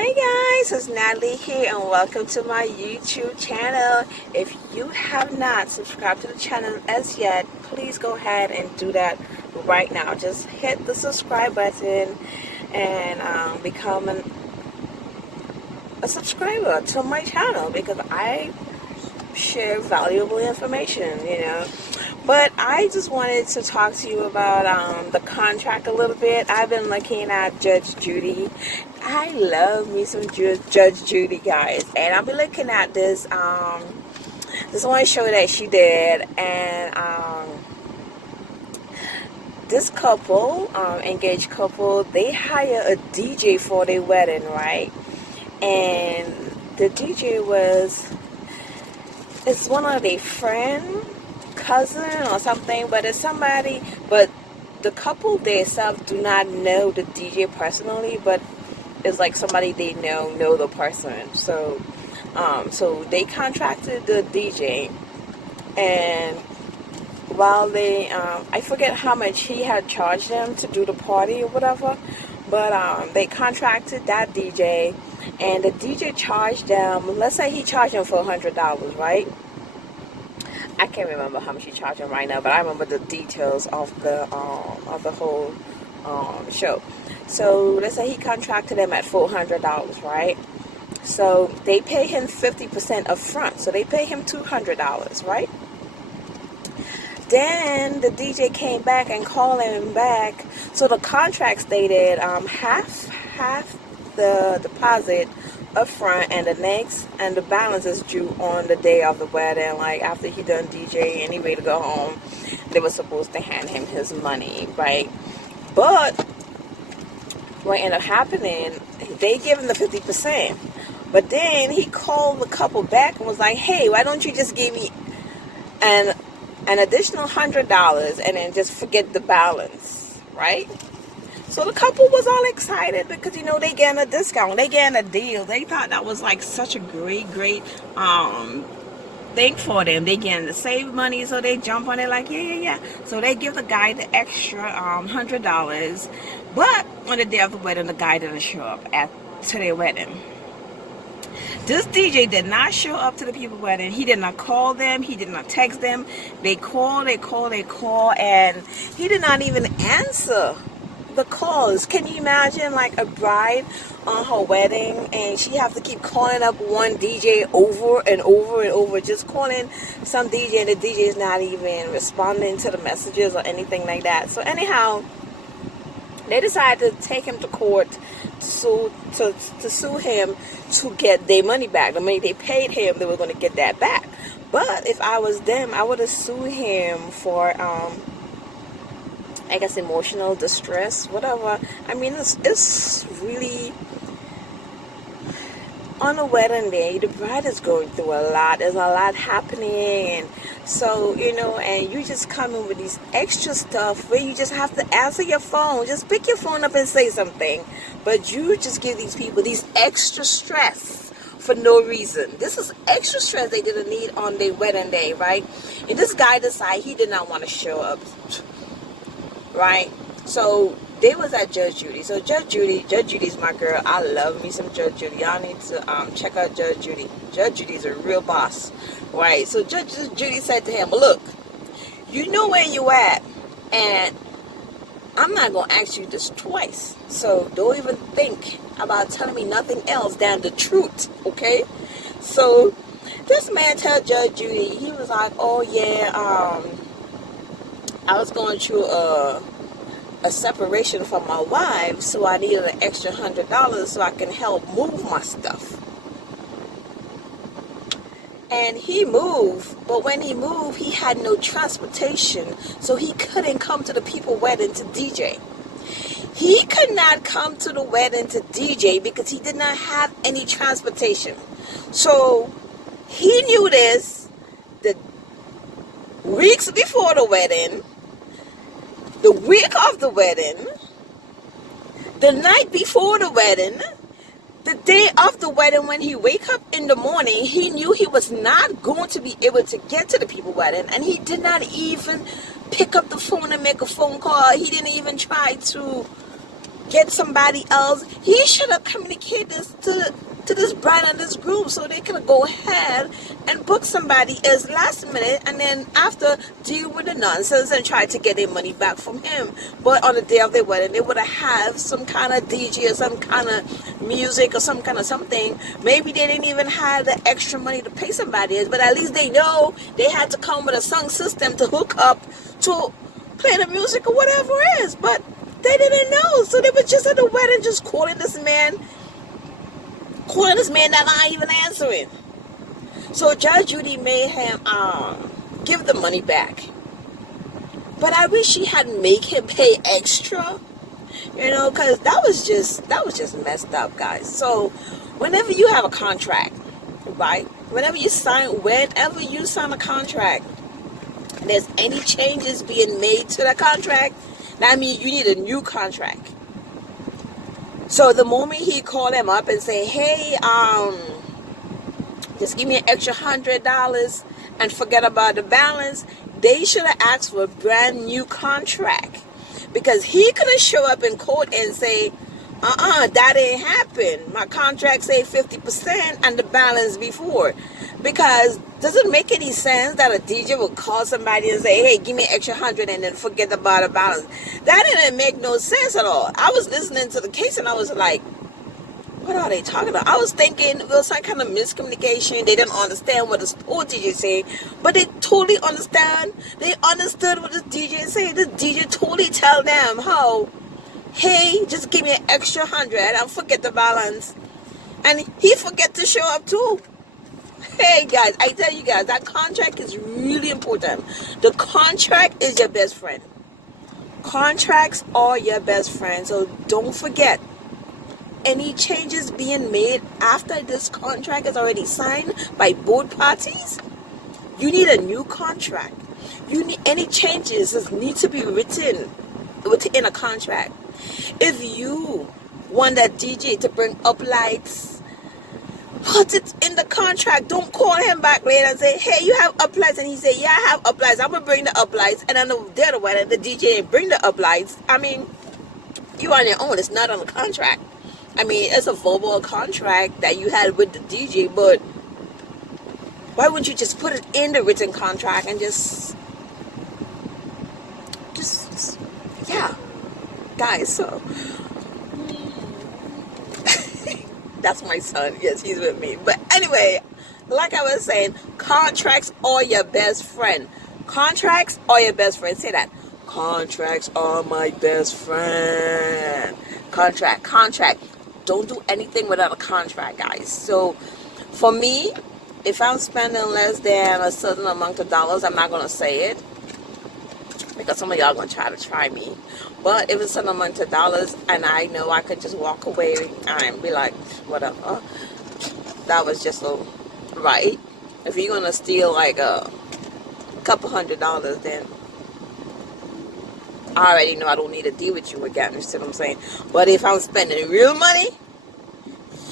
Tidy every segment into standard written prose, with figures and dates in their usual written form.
Hi guys, it's Natalie here and welcome to my YouTube channel. If you have not subscribed to the channel as yet, please go ahead and do that right now. Just hit the subscribe button and become a subscriber to my channel because I share valuable information. But I just wanted to talk to you about the contract a little bit. I've been looking at Judge Judy. I love me some Judge Judy, guys, and I've been looking at this one show that she did, and this couple, engaged couple, they hire a DJ for their wedding, right? And the DJ it's one of their friend, cousin or something, but it's somebody, but the couple themselves do not know the DJ personally, but it's like somebody they know the person. So they contracted the DJ, and while they I forget how much he had charged them to do the party or whatever, but they contracted that DJ, and the DJ charged them, let's say he charged them for $100, right? I can't remember how much he charged them right now, but I remember the details of the whole show. So let's say he contracted them at $400, right? So they pay him 50% up front. So they pay him $200, right? Then the DJ came back and called him back. So the contract stated half the deposit up front, and the balance is due on the day of the wedding. Like after he done DJ and he ready to go home, they were supposed to hand him his money, right? But what ended up happening, they give him the 50%, but then he called the couple back and was like, hey, why don't you just give me an additional $100 and then just forget the balance, right? So the couple was all excited because, they getting a discount. They getting a deal. They thought that was like such a great thing for them. They getting to save money, so they jump on it like, yeah. So they give the guy the extra $100. But on the day of the wedding, the guy didn't show up to their wedding. This DJ did not show up to the people's wedding. He did not call them. He did not text them. They call, and he did not even answer the calls. Can you imagine, like, a bride on her wedding and she have to keep calling up one DJ over and over, just calling some DJ, and the DJ is not even responding to the messages or anything like that. So anyhow, they decided to take him to court to sue him to get their money back. The money they paid him, they were going to get that back. But if I was them, I would have sued him for I guess emotional distress, whatever. I mean, it's really, on a wedding day, the bride is going through a lot. There's a lot happening, and so, and you just come in with these extra stuff where you just have to answer your phone. Just pick your phone up and say something. But you just give these people these extra stress for no reason. This is extra stress they didn't need on their wedding day, right? And this guy decided he did not want to show up, right? So they was at Judge Judy. So Judge Judy's my girl. I love me some Judge Judy. Y'all need to check out Judge Judy. Judge Judy's a real boss, right? So Judge Judy said to him, look, you know where you at, and I'm not going to ask you this twice. So don't even think about telling me nothing else than the truth, okay? So this man told Judge Judy, he was like, oh yeah, I was going through a separation from my wife, so I needed an extra $100 so I can help move my stuff. And he moved, but when he moved, he had no transportation, so he couldn't come to the people's wedding to DJ. He could not come to the wedding to DJ because he did not have any transportation. So he knew this the weeks before the wedding, the week of the wedding, the night before the wedding, the day of the wedding. When he wake up in the morning, he knew he was not going to be able to get to the people's wedding, and he did not even pick up the phone and make a phone call. He didn't even try to get somebody else. He should have communicated this to this bride and this groom so they could go ahead and book somebody as last minute, and then after deal with the nonsense and try to get their money back from him. But on the day of their wedding, they would have some kind of DJ or some kind of music or some kind of something. Maybe they didn't even have the extra money to pay somebody else, but at least they know they had to come with a sound system to hook up to play the music or whatever it is. But they didn't know, so they were just at the wedding just calling this man that not even answering. So Judge Judy made him give the money back. But I wish she had make him pay extra, because that was just messed up, guys. So whenever you have a contract, right? Whenever you sign a contract, and there's any changes being made to the contract, that means you need a new contract. So the moment he called him up and say, hey, just give me an extra $100 and forget about the balance, they should have asked for a brand new contract. Because he could have show up in court and say, that ain't happen. My contract say 50% and the balance before. Because does it make any sense that a DJ will call somebody and say, hey, give me an extra $100 and then forget about the balance? That didn't make no sense at all. I was listening to the case and I was like, what are they talking about? I was thinking it was some kind of miscommunication. They didn't understand what the poor DJ said, but they totally understand. They understood what the DJ said. The DJ totally tell them how, hey, just give me an extra $100 and forget the balance. And he forget to show up too. Hey guys, I tell you guys, that contract is really important. The contract is your best friend. Contracts are your best friend. So don't forget, any changes being made after this contract is already signed by both parties, you need a new contract. You need any changes need to be written within a contract. If you want that DJ to bring up lights, put it in the contract. Don't call him back later and say, hey, you have uplights. And he say, yeah, I have uplights. I'm going to bring the uplights. And on the day of the wedding, the DJ bring the uplights. I mean, you on your own. It's not on the contract. I mean, it's a verbal contract that you had with the DJ. But why wouldn't you just put it in the written contract and just yeah. Guys, so that's my son. Yes, he's with me. But anyway, like I was saying, contracts are your best friend. Contracts are your best friend. Say that. Contracts are my best friend. Contract. Don't do anything without a contract, guys. So for me, if I'm spending less than a certain amount of dollars, I'm not going to say it, because some of y'all going to try me. But if it's an amount of dollars and I know I could just walk away and be like, whatever, that was just right. If you're going to steal like a couple $100, then I already know I don't need to deal with you again. You see what I'm saying? But if I'm spending real money,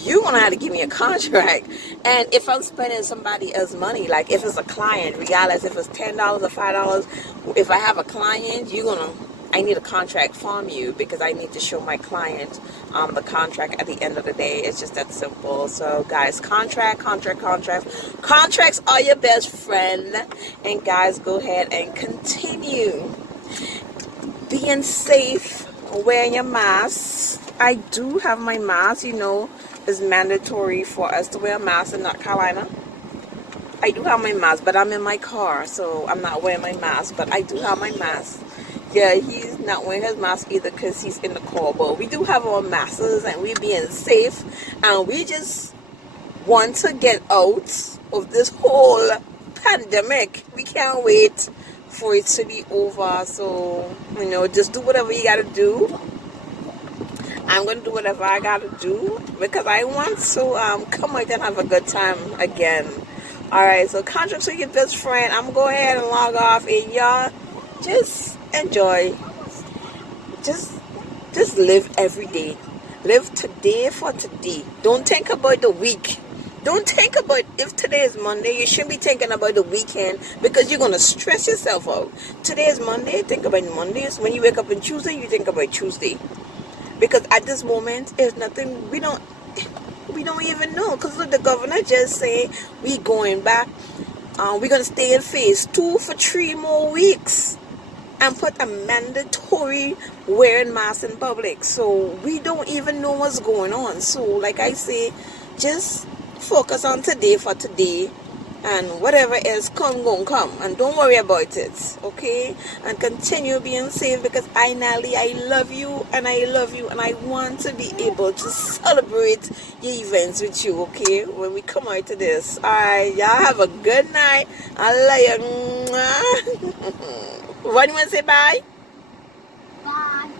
you're going to have to give me a contract. And if I'm spending somebody else's money, like if it's a client, regardless if it's $10 or $5, if I have a client, I need a contract from you, because I need to show my client the contract at the end of the day. It's just that simple. So guys, contracts are your best friend. And guys, go ahead and continue being safe, wearing your mask. I do have my mask. It's mandatory for us to wear a mask in North Carolina. I do have my mask, but I'm in my car, so I'm not wearing my mask, but I do have my mask. Yeah, he's not wearing his mask either because he's in the car, but we do have our masks and we're being safe, and we just want to get out of this whole pandemic. We can't wait for it to be over. So, just do whatever you got to do. I'm going to do whatever I got to do because I want to come out and have a good time again. Alright, so contracts with your best friend. I'm going to go ahead and log off, and y'all just enjoy. Just live every day. Live today for today. Don't think about the week. Don't think about if today is Monday. You shouldn't be thinking about the weekend, because you're going to stress yourself out. Today is Monday. Think about Mondays. When you wake up on Tuesday, you think about Tuesday. because at this moment there's nothing. We don't even know, because the governor just say we going back. We're gonna stay in phase 2 for 3 more weeks and put a mandatory wearing masks in public. So we don't even know what's going on. So like I say, just focus on today for today, and whatever else gonna come, and don't worry about it, okay? And continue being safe, because I love you, and I love you, and I want to be able to celebrate your events with you, okay, when we come out of this. Alright, y'all have a good night. I love you. What do you want to say? Bye? Bye.